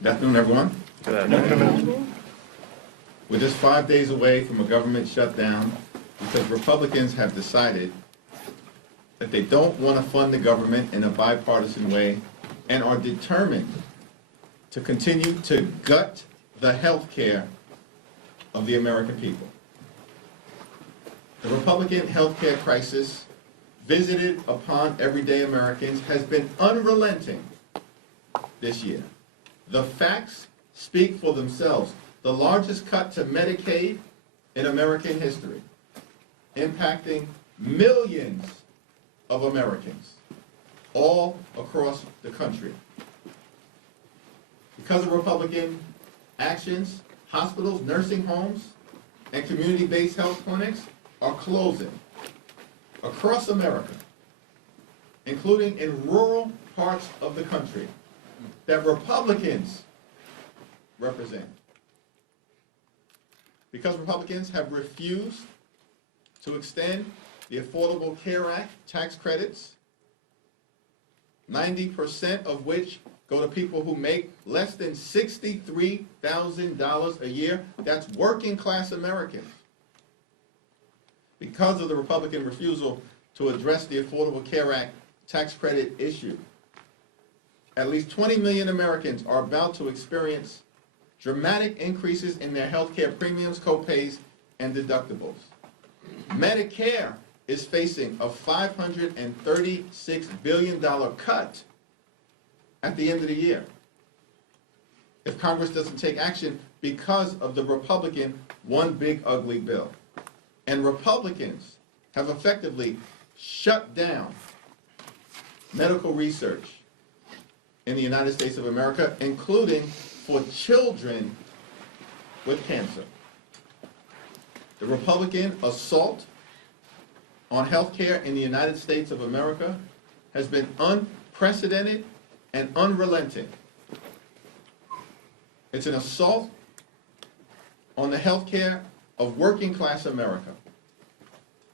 Good afternoon, everyone. Good afternoon. We're just 5 days away from a government shutdown because Republicans have decided that they don't want to fund the government in a bipartisan way and are determined to continue to gut the health care of the American people. The Republican health care crisis visited upon everyday Americans has been unrelenting this year. The facts speak for themselves. The largest cut to Medicaid in American history, impacting millions of Americans all across the country. Because of Republican actions, hospitals, nursing homes, and community-based health clinics are closing across America, including in rural parts of the country that Republicans represent. Because Republicans have refused to extend the Affordable Care Act tax credits, 90% of which go to people who make less than $63,000 a year. That's working class Americans. Because of the Republican refusal to address the Affordable Care Act tax credit issue, at least 20 million Americans are about to experience dramatic increases in their health care premiums, co-pays, and deductibles. Medicare is facing a $536 billion cut at the end of the year if Congress doesn't take action because of the Republican one big ugly bill. And Republicans have effectively shut down medical research in the United States of America, including for children with cancer. The Republican assault on health care in the United States of America has been unprecedented and unrelenting. It's an assault on the health care of working class America,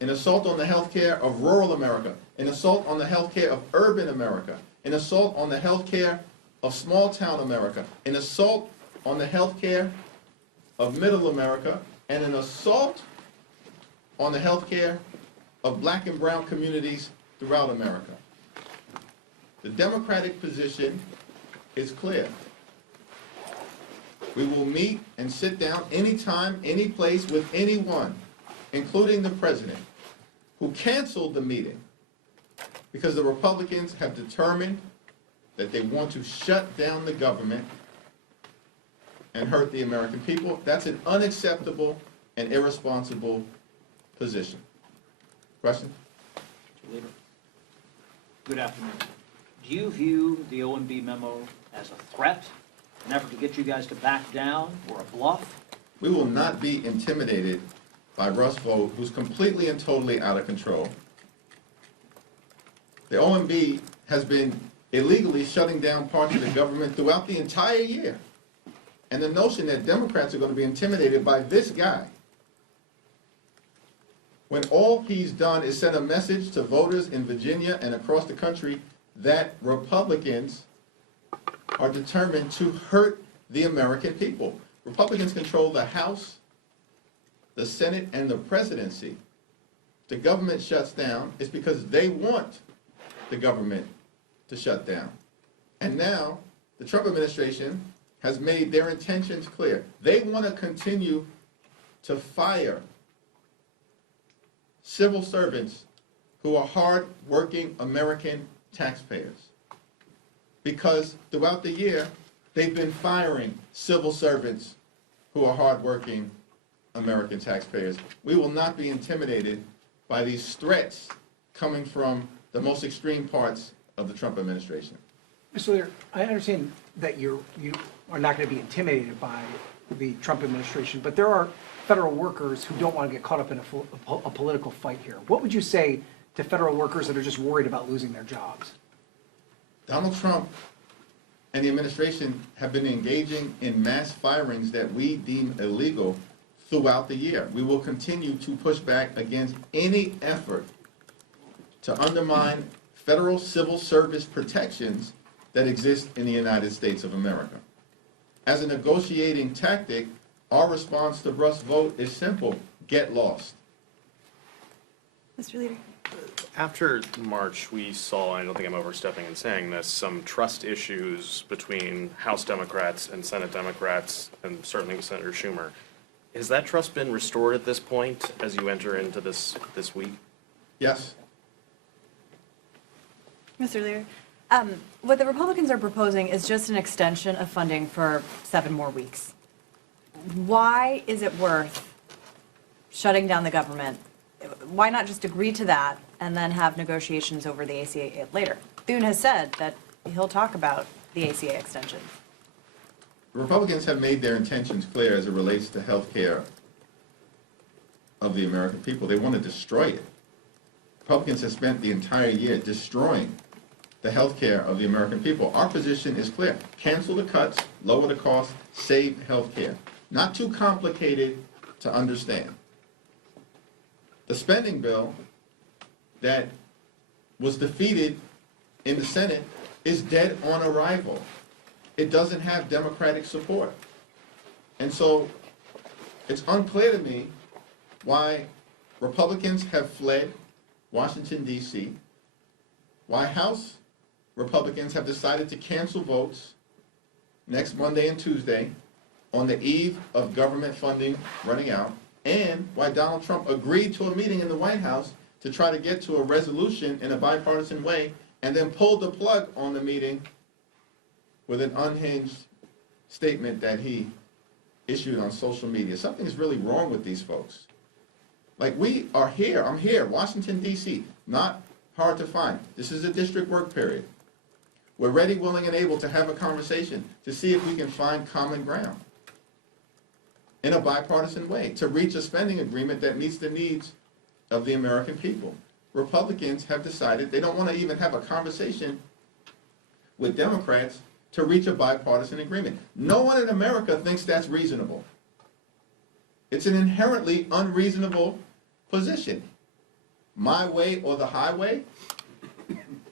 an assault on the health care of rural America, an assault on the health care of urban America, an assault on the health care of small town America, an assault on the health care of middle America, and an assault on the health care of black and brown communities throughout America. The Democratic position is clear. We will meet and sit down anytime, any place with anyone, including the president, who canceled the meeting because the Republicans have determined that they want to shut down the government and hurt the American people. That's an unacceptable and irresponsible position. Question? Leader. Good afternoon. Do you view the OMB memo as a threat, an effort to get you guys to back down, or a bluff? We will not be intimidated by Russ Vought, who's completely and totally out of control. The OMB has been illegally shutting down parts of the government throughout the entire year. And the notion that Democrats are going to be intimidated by this guy, when all he's done is send a message to voters in Virginia and across the country that Republicans are determined to hurt the American people. Republicans control the House, the Senate, and the presidency. The government shuts down, it's because they want the government to shut down. And now the Trump administration has made their intentions clear. They want to continue to fire civil servants who are hard-working American taxpayers. Because throughout the year, they've been firing civil servants who are hard-working American taxpayers. We will not be intimidated by these threats coming from the most extreme parts of the Trump administration. Mr. Leader, I understand that you are not going to be intimidated by the Trump administration, but there are federal workers who don't want to get caught up in a political fight here. What would you say to federal workers that are just worried about losing their jobs? Donald Trump and the administration have been engaging in mass firings that we deem illegal throughout the year. We will continue to push back against any effort to undermine federal civil service protections that exist in the United States of America. As a negotiating tactic, our response to Russ' vote is simple: get lost. Mr. Leader. After March, we saw, I don't think I'm overstepping in saying this, some trust issues between House Democrats and Senate Democrats, and certainly with Senator Schumer. Has that trust been restored at this point as you enter into this week? Yes. Mr. Leader. What the Republicans are proposing is just an extension of funding for 7 more weeks. Why is it worth shutting down the government? Why not just agree to that and then have negotiations over the ACA later? Thune has said that he'll talk about the ACA extension. The Republicans have made their intentions clear as it relates to health care of the American people. They want to destroy it. Republicans have spent the entire year destroying the health care of the American people. Our position is clear: cancel the cuts, lower the cost, save health care. Not too complicated to understand. The spending bill that was defeated in the Senate is dead on arrival. It doesn't have Democratic support. And so it's unclear to me why Republicans have fled Washington, D.C., why House Republicans have decided to cancel votes next Monday and Tuesday on the eve of government funding running out, and why Donald Trump agreed to a meeting in the White House to try to get to a resolution in a bipartisan way, and then pulled the plug on the meeting with an unhinged statement that he issued on social media. Something is really wrong with these folks. Like, we are here, I'm here, Washington, D.C., not hard to find. This is a district work period. We're ready, willing, and able to have a conversation to see if we can find common ground in a bipartisan way to reach a spending agreement that meets the needs of the American people. Republicans have decided they don't want to even have a conversation with Democrats to reach a bipartisan agreement. No one in America thinks that's reasonable. It's an inherently unreasonable position. My way or the highway.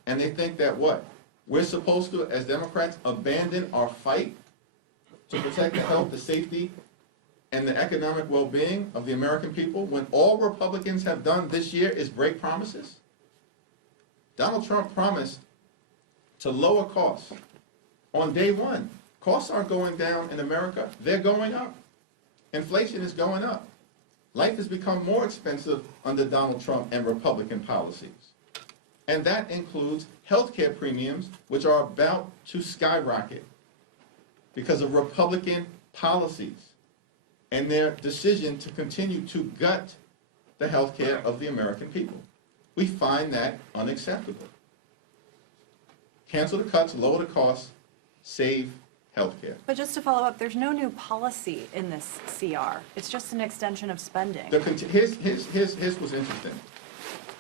And they think that what? We're supposed to, as Democrats, abandon our fight to protect the health, the safety, and the economic well-being of the American people when all Republicans have done this year is break promises? Donald Trump promised to lower costs on day one. Costs aren't going down in America, they're going up. Inflation is going up. Life has become more expensive under Donald Trump and Republican policies. And that includes health care premiums, which are about to skyrocket because of Republican policies and their decision to continue to gut the health care of the American people. We find that unacceptable. Cancel the cuts, lower the costs, save health care. But just to follow up, there's no new policy in this CR. It's just an extension of spending. Here's what's interesting.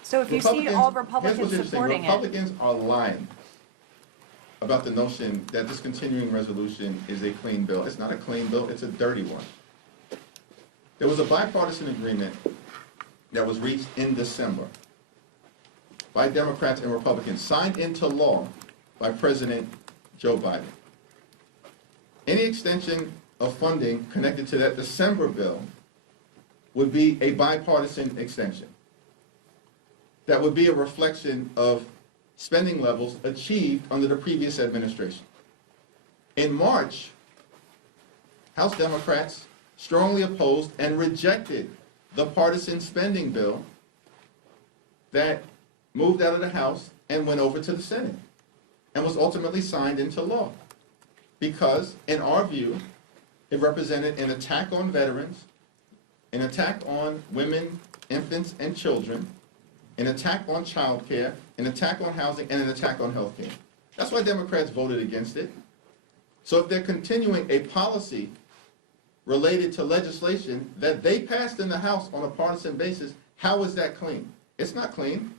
So if you see all Republicans supporting it. Republicans are lying about the notion that this continuing resolution is a clean bill. It's not a clean bill, it's a dirty one. There was a bipartisan agreement that was reached in December by Democrats and Republicans, signed into law by President Joe Biden. Any extension of funding connected to that December bill would be a bipartisan extension. That would be a reflection of spending levels achieved under the previous administration. In March, House Democrats strongly opposed and rejected the partisan spending bill that moved out of the House and went over to the Senate and was ultimately signed into law. Because, in our view, it represented an attack on veterans, an attack on women, infants, and children, an attack on child care, an attack on housing, and an attack on health care. That's why Democrats voted against it. So if they're continuing a policy related to legislation that they passed in the House on a partisan basis, how is that clean? It's not clean.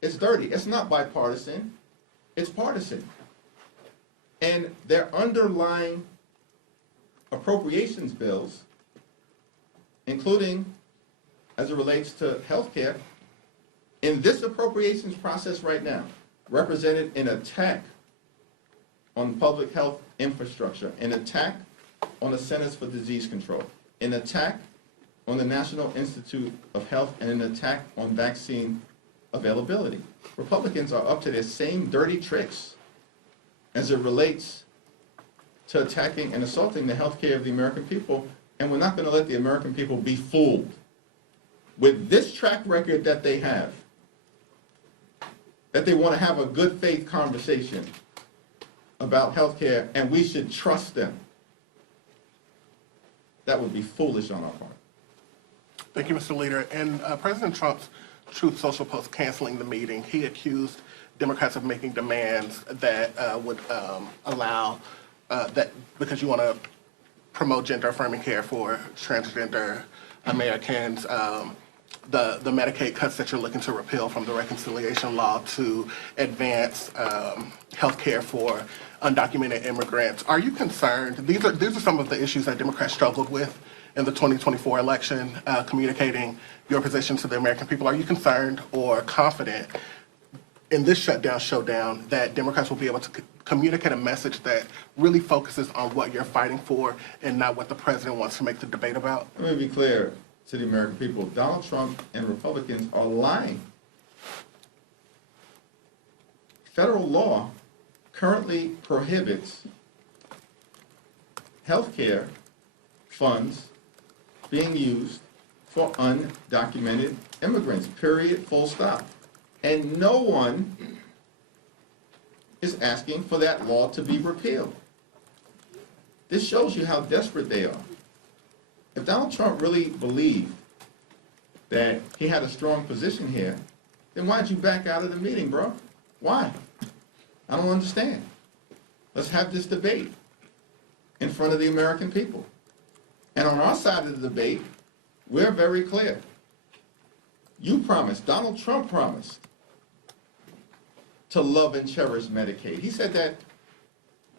It's dirty. It's not bipartisan. It's partisan. And their underlying appropriations bills, including as it relates to health care, in this appropriations process right now, represented an attack on public health infrastructure, an attack on the Centers for Disease Control, an attack on the National Institute of Health, and an attack on vaccine availability. Republicans are up to their same dirty tricks as it relates to attacking and assaulting the health care of the American people, and we're not going to let the American people be fooled with this track record that they have, that they want to have a good faith conversation about health care, and we should trust them. That would be foolish on our part. Thank you, Mr. Leader. In President Trump's Truth Social post canceling the meeting, he accused Democrats of making demands that would allow that because you want to promote gender-affirming care for transgender Americans, the Medicaid cuts that you're looking to repeal from the reconciliation law to advance health care for undocumented immigrants. Are you concerned? These are some of the issues that Democrats struggled with in the 2024 election, communicating your position to the American people. Are you concerned or confident in this showdown that Democrats will be able to communicate a message that really focuses on what you're fighting for and not what the president wants to make the debate about? Let me be clear to the American people. Donald Trump and Republicans are lying. Federal law currently prohibits health care funds being used for undocumented immigrants, period, full stop. And no one is asking for that law to be repealed. This shows you how desperate they are. If Donald Trump really believed that he had a strong position here, then why'd you back out of the meeting, bro? Why? I don't understand. Let's have this debate in front of the American people. And on our side of the debate, we're very clear. You promised, Donald Trump promised, to love and cherish Medicaid. He said that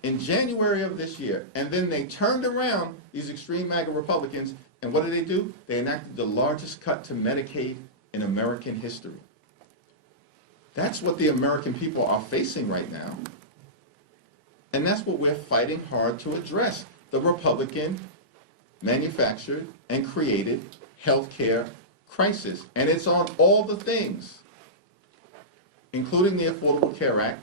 in January of this year, and then they turned around, these extreme MAGA Republicans, and what did they do? They enacted the largest cut to Medicaid in American history. That's what the American people are facing right now. And that's what we're fighting hard to address, the Republican manufactured and created health care crisis. And it's on all the things, including the Affordable Care Act,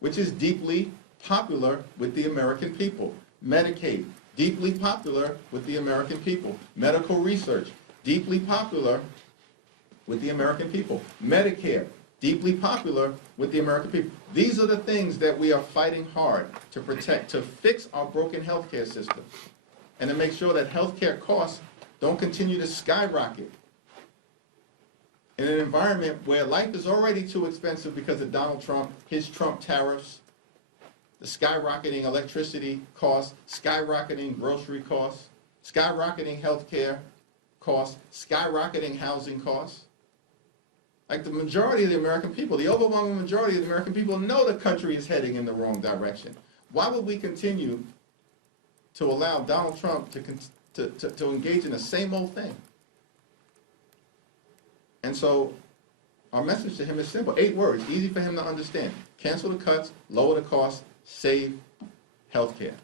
which is deeply popular with the American people. Medicaid, deeply popular with the American people. Medical research, deeply popular with the American people. Medicare, deeply popular with the American people. These are the things that we are fighting hard to protect, to fix our broken healthcare system, and to make sure that healthcare costs don't continue to skyrocket in an environment where life is already too expensive because of Donald Trump, his Trump tariffs, the skyrocketing electricity costs, skyrocketing grocery costs, skyrocketing healthcare costs, skyrocketing housing costs. Like the majority of the American people, the overwhelming majority of the American people know the country is heading in the wrong direction. Why would we continue to allow Donald Trump to engage in the same old thing? And so our message to him is simple, 8 words, easy for him to understand. Cancel the cuts, lower the costs, save health care.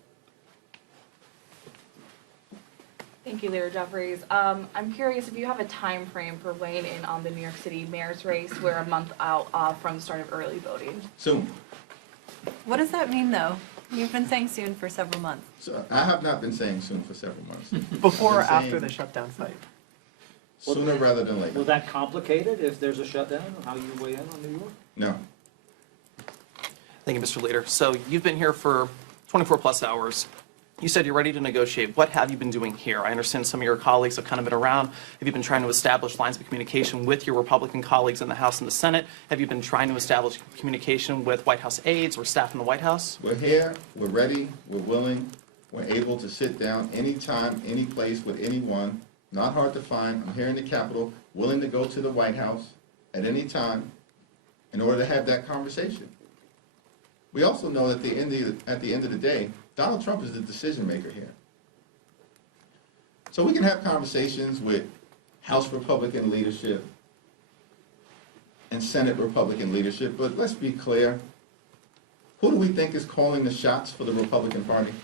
Thank you, Leader Jeffries. I'm curious if you have a time frame for weighing in on the New York City mayor's race. We're a month out from the start of early voting. Soon. What does that mean, though? You've been saying soon for several months. So I have not been saying soon for several months. Before or Been saying after the shutdown site? Sooner rather than Will later. that complicate it if there's a shutdown, how you weigh in on New York? No. Thank you, Mr. Leader. So you've been here for 24 plus hours. You said you're ready to negotiate. What have you been doing here? I understand some of your colleagues have kind of been around. Have you been trying to establish lines of communication with your Republican colleagues in the House and the Senate? Have you been trying to establish communication with White House aides or staff in the White House? We're here, we're ready, we're willing, we're able to sit down anytime, any place with anyone. Not hard to find. I'm here in the Capitol, willing to go to the White House at any time in order to have that conversation. We also know that at the end of the day, Donald Trump is the decision maker here. So we can have conversations with House Republican leadership and Senate Republican leadership, but let's be clear. Who do we think is calling the shots for the Republican Party?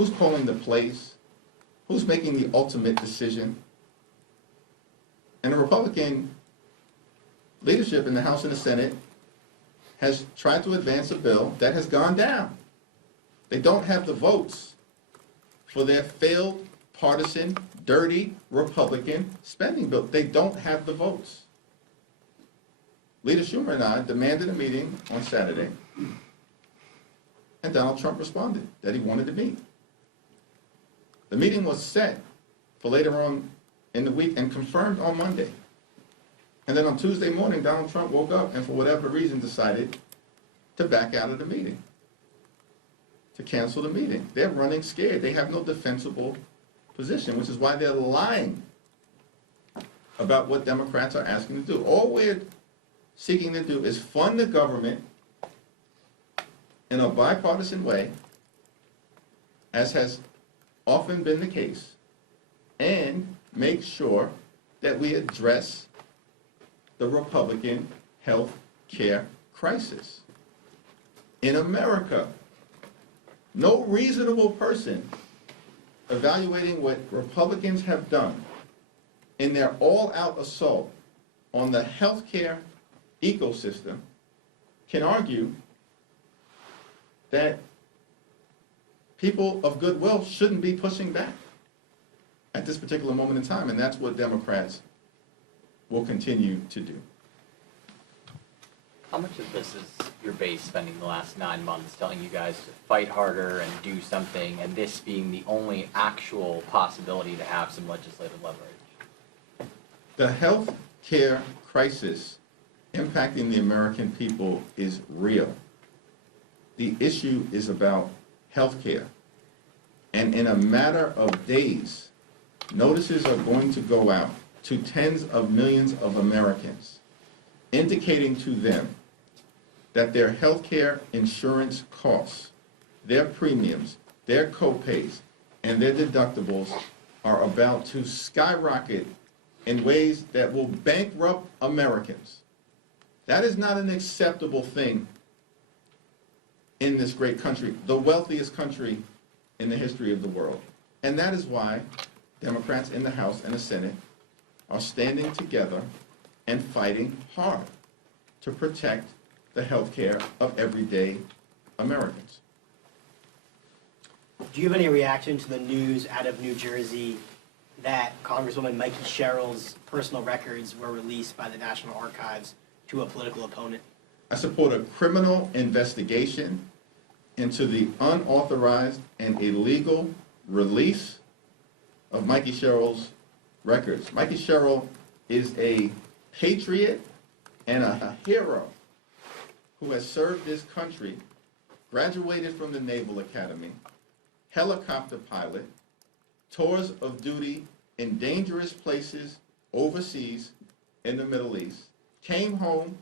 Who's calling the plays? Who's making the ultimate decision? And the Republican leadership in the House and the Senate has tried to advance a bill that has gone down. They don't have the votes for their failed, partisan, dirty Republican spending bill. They don't have the votes. Leader Schumer and I demanded a meeting on Saturday, and Donald Trump responded that he wanted to meet. The meeting was set for later on in the week and confirmed on Monday. And then on Tuesday morning, Donald Trump woke up and for whatever reason decided to back out of the meeting, to cancel the meeting. They're running scared. They have no defensible position, which is why they're lying about what Democrats are asking to do. All we're seeking to do is fund the government in a bipartisan way, as has often been the case, and make sure that we address the Republican health care crisis. In America, no reasonable person evaluating what Republicans have done in their all-out assault on the healthcare ecosystem can argue that people of goodwill shouldn't be pushing back at this particular moment in time, and that's what Democrats will continue to do. How much of this is your base spending the last 9 months telling you guys to fight harder and do something, and this being the only actual possibility to have some legislative leverage? The health care crisis impacting the American people is real. The issue is about health care. And in a matter of days, notices are going to go out to tens of millions of Americans, indicating to them that their health care insurance costs, their premiums, their co-pays, and their deductibles are about to skyrocket in ways that will bankrupt Americans. That is not an acceptable thing in this great country, the wealthiest country in the history of the world. And that is why Democrats in the House and the Senate are standing together and fighting hard to protect the health care of everyday Americans. Do you have any reaction to the news out of New Jersey that Congresswoman Mikey Sherrill's personal records were released by the National Archives to a political opponent? I support a criminal investigation into the unauthorized and illegal release of Mikey Sherrill's records. Mikey Sherrill is a patriot and a hero who has served this country, graduated from the Naval Academy, helicopter pilot, tours of duty in dangerous places overseas in the Middle East, came home,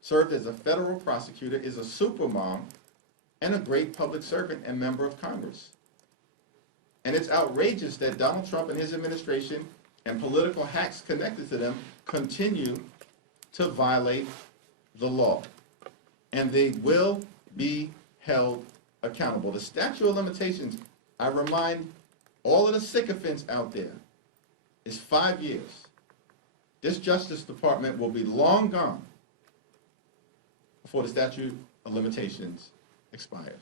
served as a federal prosecutor, is a supermom, and a great public servant and member of Congress. And it's outrageous that Donald Trump and his administration and political hacks connected to them continue to violate the law. And they will be held accountable. The statute of limitations, I remind all of the sycophants out there, is 5 years. This Justice Department will be long gone before the statute of limitations expires.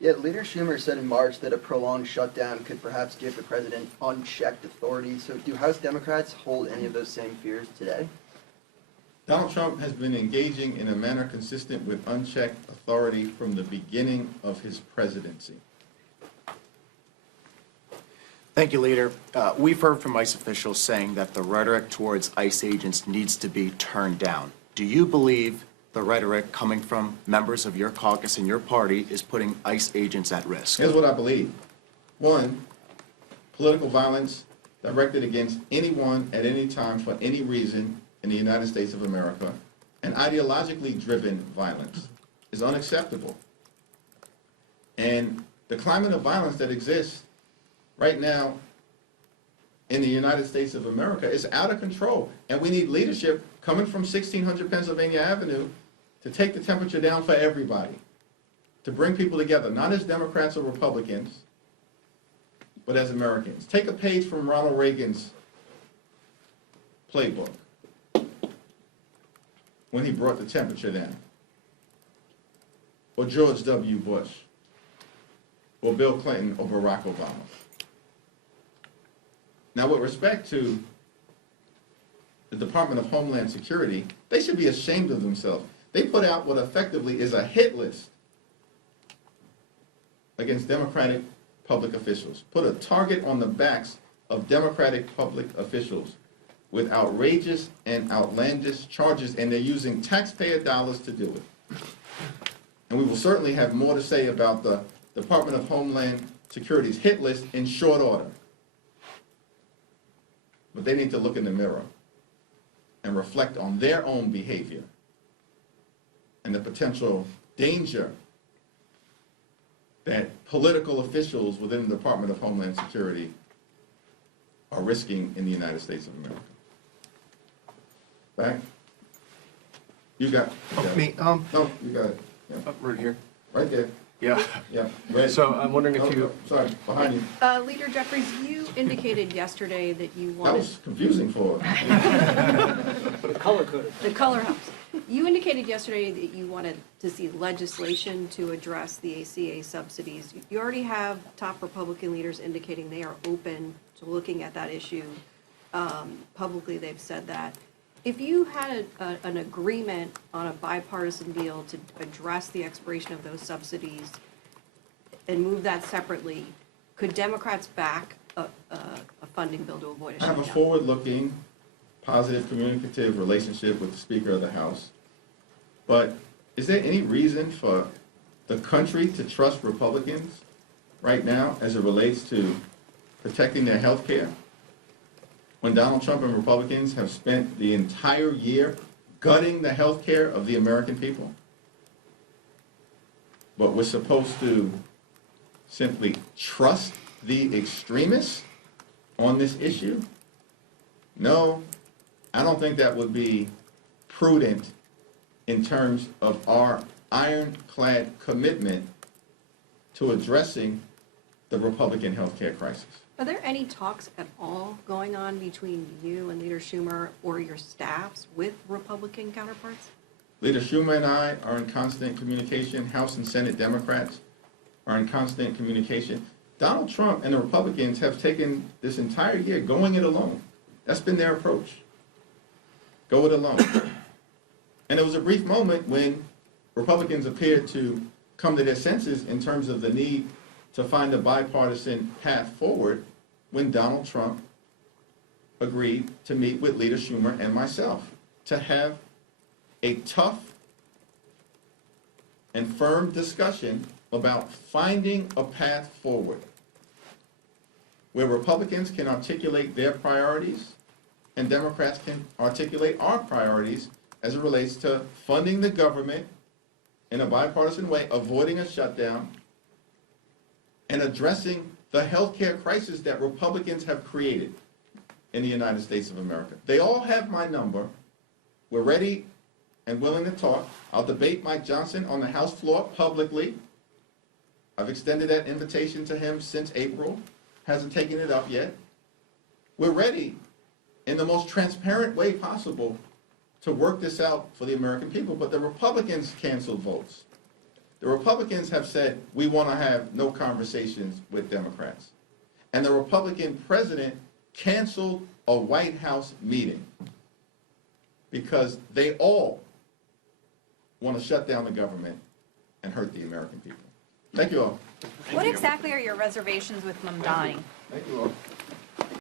Yet Leader Schumer said in March that a prolonged shutdown could perhaps give the president unchecked authority. So do House Democrats hold any of those same fears today? Donald Trump has been engaging in a manner consistent with unchecked authority from the beginning of his presidency. Thank you, Leader. We've heard from ICE officials saying that the rhetoric towards ICE agents needs to be turned down. Do you believe the rhetoric coming from members of your caucus and your party is putting ICE agents at risk? Here's what I believe. One, political violence directed against anyone at any time for any reason in the United States of America, and ideologically driven violence is unacceptable. And the climate of violence that exists right now in the United States of America is out of control. And we need leadership coming from 1600 Pennsylvania Avenue to take the temperature down for everybody. to bring people together, not as Democrats or Republicans, but as Americans. Take a page from Ronald Reagan's playbook when he brought the temperature down, or George W. Bush, or Bill Clinton, or Barack Obama. Now, with respect to the Department of Homeland Security, they should be ashamed of themselves. They put out what effectively is a hit list against Democratic public officials. Put a target on the backs of Democratic public officials with outrageous and outlandish charges, and they're using taxpayer dollars to do it. And we will certainly have more to say about the Department of Homeland Security's hit list in short order. But they need to look in the mirror and reflect on their own behavior and the potential danger that political officials within the Department of Homeland Security are risking in the United States of America. Back? You got it. Me, No, you got it. Yeah. right here. Right there. Yeah. Yeah. Right. So I'm wondering if you, Sorry, behind you. Leader Jeffries, you indicated yesterday that you That wanted, was confusing for Color coded. the color helps. You indicated yesterday that you wanted to see legislation to address the ACA subsidies. You already have top Republican leaders indicating they are open to looking at that issue. Publicly, they've said that. If you had an agreement on a bipartisan deal to address the expiration of those subsidies and move that separately, could Democrats back a funding bill to avoid a I have a shutdown? forward-looking, positive, communicative relationship with the Speaker of the House. But is there any reason for the country to trust Republicans right now as it relates to protecting their health care? When Donald Trump and Republicans have spent the entire year gutting the health care of the American people? But we're supposed to simply trust the extremists on this issue? No, I don't think that would be prudent in terms of our ironclad commitment to addressing the Republican health care crisis. Are there any talks at all going on between you and Leader Schumer or your staffs with Republican counterparts? Leader Schumer and I are in constant communication. House and Senate Democrats are in constant communication. Donald Trump and the Republicans have taken this entire year going it alone. That's been their approach. Go it alone. And there was a brief moment when Republicans appeared to come to their senses in terms of the need to find a bipartisan path forward when Donald Trump agreed to meet with Leader Schumer and myself to have a tough and firm discussion about finding a path forward where Republicans can articulate their priorities and Democrats can articulate our priorities as it relates to funding the government in a bipartisan way, avoiding a shutdown, and addressing the healthcare crisis that Republicans have created in the United States of America. They all have my number. We're ready and willing to talk. I'll debate Mike Johnson on the House floor publicly. I've extended that invitation to him since April. Hasn't taken it up yet. We're ready in the most transparent way possible to work this out for the American people, but the Republicans canceled votes. The Republicans have said, we want to have no conversations with Democrats. And the Republican president canceled a White House meeting because they all want to shut down the government and hurt the American people. Thank you all. What exactly are your reservations with Mamdani? Thank you all.